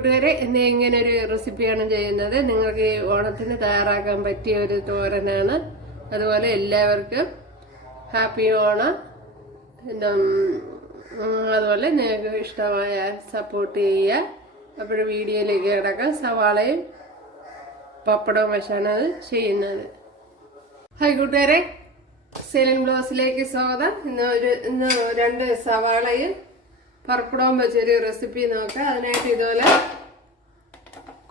കൂട്ടുകാരെ, ഇന്ന് ഇങ്ങനെ ഒരു റെസിപ്പിയാണ് ചെയ്യുന്നത്. നിങ്ങൾക്ക് ഈ ഓണത്തിന് തയ്യാറാക്കാൻ പറ്റിയ ഒരു തോരനാണ്. അതുപോലെ എല്ലാവർക്കും ഹാപ്പി ഓണം. അതുപോലെ നിങ്ങൾക്ക് ഇഷ്ടമായ സപ്പോർട്ട് ചെയ്യുക. അപ്പോൾ വീഡിയോയിലേക്ക് കിടക്കാം. സവാളയും പപ്പടവും വെച്ചാണ് അത് ചെയ്യുന്നത്. ഹായ് കൂട്ടുകാരെ, സെലിൻ ബ്ലോസിലേക്ക് സ്വാഗതം. ഇന്ന് 2 സവാളയും പപ്പടവും വെച്ചൊരു റെസിപ്പി നോക്കാം. അതിനായിട്ട് ഇതുപോലെ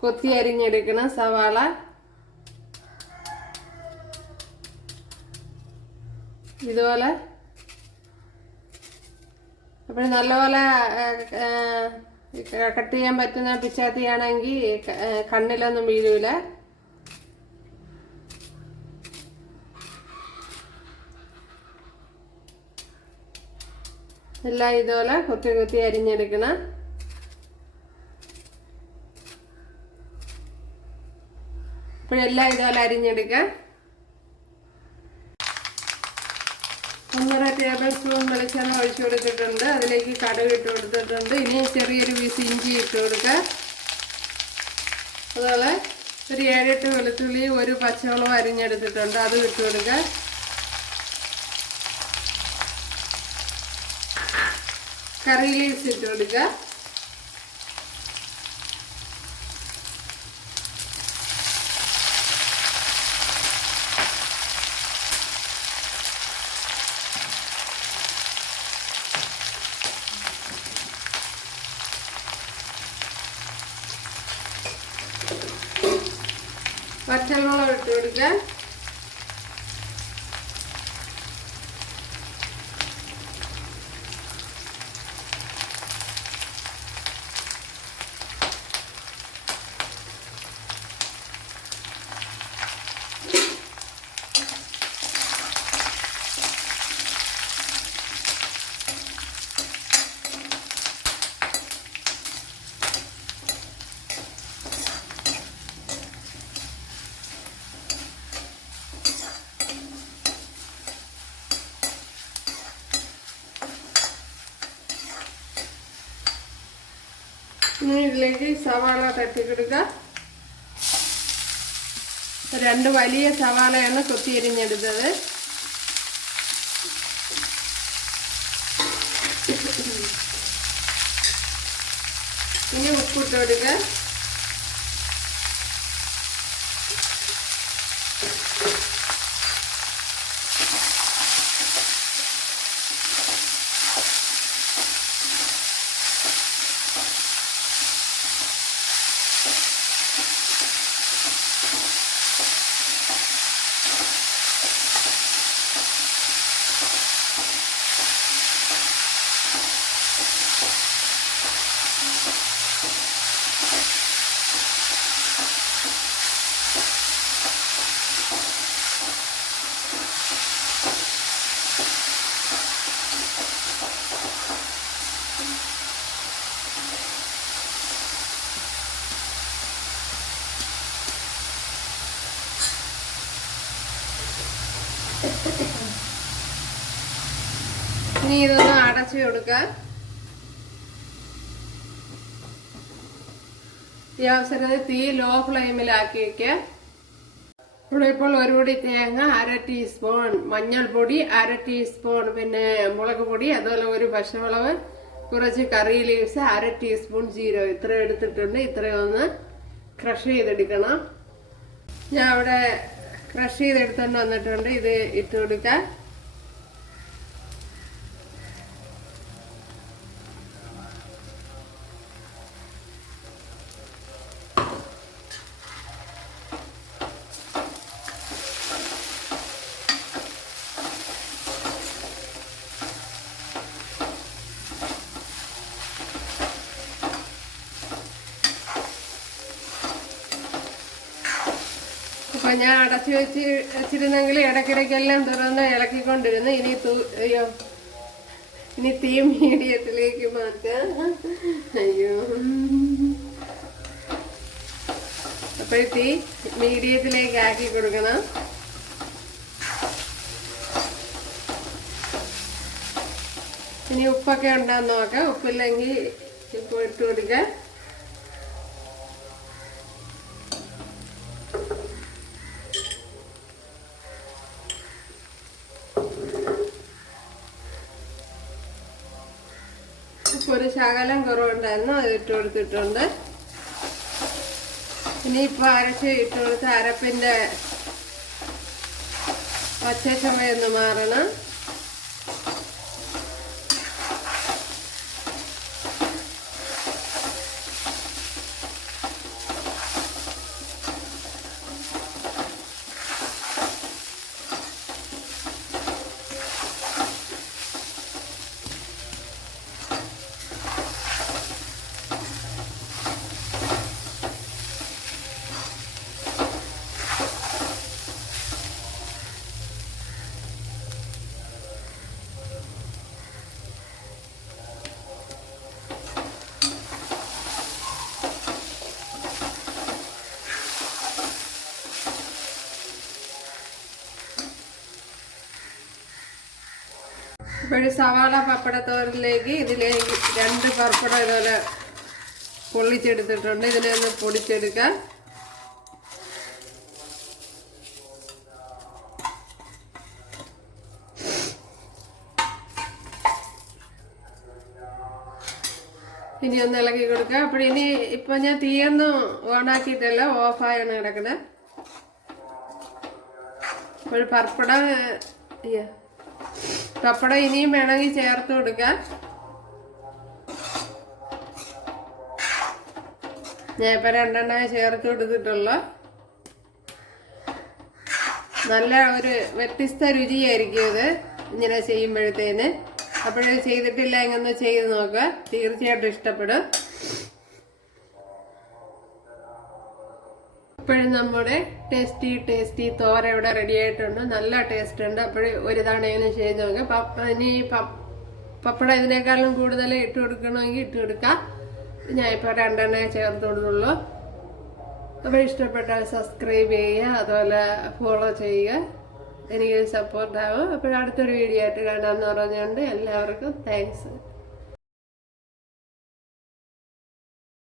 കൊത്തി അരിഞ്ഞെടുക്കണം സവാള. ഇതുപോലെ അപ്പോൾ നല്ലപോലെ കട്ട് ചെയ്യാൻ പറ്റുന്ന പിച്ചാത്തിയാണെങ്കിൽ കണ്ണിലൊന്നും വീഴൂല. എല്ലാം ഇതുപോലെ കൊത്തി കൊത്തി അരിഞ്ഞെടുക്കണം. ഇപ്പോഴെല്ലാം ഇതുപോലെ അരിഞ്ഞെടുക്കാം. 1.5 ടേബിൾ സ്പൂൺ വെളിച്ചെണ്ണ ഒഴിച്ചു കൊടുത്തിട്ടുണ്ട്. അതിലേക്ക് കടുക് ഇട്ട് കൊടുത്തിട്ടുണ്ട്. ഇനി ചെറിയൊരു പീസ് ഇഞ്ചി ഇട്ട് കൊടുക്കുക. അതുപോലെ ഒരു 7-8 വെളുത്തുള്ളി, ഒരു പച്ചമുളക് അരിഞ്ഞെടുത്തിട്ടുണ്ട്, അതും ഇട്ട് കൊടുക്കുക. കറി ലീവ്സ് ഇട്ട് കൊടുക്കുക. പച്ചമുളക് ഇട്ട് കൊടുക്കുക. ഇനി ഇതിലേക്ക് സവാള തട്ടിക്കൊടുക്കുക. 2 വലിയ സവാളയാണ് കൊത്തി അരിഞ്ഞെടുത്തത്. ഇനി ഉപ്പിട്ട് കൊടുക്കുക. ഇനി ഇതൊന്ന് അടച്ചു കൊടുക്കുക. ഈ അവസരത്തിൽ തീ ലോ ഫ്ലെയിമിലാക്കി വയ്ക്കുക. ഇപ്പോൾ 1 പൊടി തേങ്ങ, 1/2 ടീസ്പൂൺ മഞ്ഞൾപ്പൊടി, 1/2 ടീസ്പൂൺ പിന്നെ മുളക് പൊടി, അതുപോലെ ഒരു പച്ചമുളക്, കുറച്ച് കറി ലീവ്സ്, 1/2 ടീസ്പൂൺ ജീരകം, ഇത്ര എടുത്തിട്ടുണ്ട്. ഇത്രയൊന്ന് ക്രഷ് ചെയ്തെടുക്കണം. ഞാൻ അവിടെ ക്രഷ് ചെയ്തെടുത്തോണ്ട് വന്നിട്ടുണ്ട്. ഇത് ഇട്ട് കൊടുക്കാം. അപ്പൊ ഞാൻ അടച്ചു വെച്ചിരുന്നെങ്കിൽ ഇടയ്ക്കിടയ്ക്കെല്ലാം തുറന്ന് ഇളക്കിക്കൊണ്ടിരുന്നു. ഇനി തീ മീഡിയത്തിലേക്ക് മാറ്റാം. അയ്യോ, അപ്പോൾ തീ മീഡിയത്തിലേക്ക് ആക്കി കൊടുക്കണം. ഇനി ഉപ്പൊക്കെ ഉണ്ടാന്ന് നോക്കാം. ഉപ്പില്ലെങ്കിൽ ഇപ്പോൾ ഇട്ട് കൊടുക്കാം. ഒരു ശകലം കുറവുണ്ടായിരുന്നു, അത് ഇട്ട് കൊടുത്തിട്ടുണ്ട്. ഇനിയിപ്പോൾ അരച്ച് ഇട്ട് കൊടുത്ത് അരപ്പിൻ്റെ പച്ചച്ചമയൊന്ന് മാറണം. ഇപ്പോഴും സവാള പപ്പടത്തോരനിലേക്ക് ഇതിലേക്ക് 2 പപ്പടം ഇതുപോലെ പൊള്ളിച്ചെടുത്തിട്ടുണ്ട്. ഇതിനെ ഒന്ന് പൊടിച്ചെടുക്കാം. ഇനി ഒന്ന് ഇളക്കി കൊടുക്കാം. അപ്പോഴിനി ഇപ്പൊ ഞാൻ തീയൊന്നും ഓണാക്കിയിട്ടല്ല, ഓഫായാണ് കിടക്കണേ. അപ്പോൾ പപ്പടം ഇനിയും വേണമെങ്കിൽ ചേർത്ത് കൊടുക്കാം. ഞാൻ ഇപ്പൊ 2 ചേർത്ത് കൊടുത്തിട്ടുള്ളൂ. നല്ല ഒരു വ്യത്യസ്ത രുചിയായിരിക്കും ഇത് ഇങ്ങനെ ചെയ്യുമ്പോഴത്തേന്. അപ്പോഴേ ചെയ്തിട്ടില്ല എങ്ങനെ ചെയ്ത് നോക്കുക, തീർച്ചയായിട്ടും ഇഷ്ടപ്പെടും. ഇപ്പോഴും നമ്മുടെ ടേസ്റ്റി തോര ഇവിടെ റെഡി ആയിട്ടുണ്ട്. നല്ല ടേസ്റ്റ് ഉണ്ട്. അപ്പോഴും ഒരു തവണ ചെയ്ത് നോക്കാം. ഇനി പപ്പടം ഇതിനേക്കാളും കൂടുതൽ ഇട്ട് കൊടുക്കണമെങ്കിൽ ഇട്ട് കൊടുക്കാം. ഞാൻ ഇപ്പോൾ 2 ചേർത്ത് കൊടുത്തുള്ളൂ. അപ്പോൾ ഇഷ്ടപ്പെട്ടാൽ സബ്സ്ക്രൈബ് ചെയ്യുക, അതുപോലെ ഫോളോ ചെയ്യുക, എനിക്ക് സപ്പോർട്ടാവും. അപ്പോൾ അടുത്തൊരു വീഡിയോ ആയിട്ട് കാണാമെന്ന് പറഞ്ഞുകൊണ്ട് എല്ലാവർക്കും താങ്ക്സ്.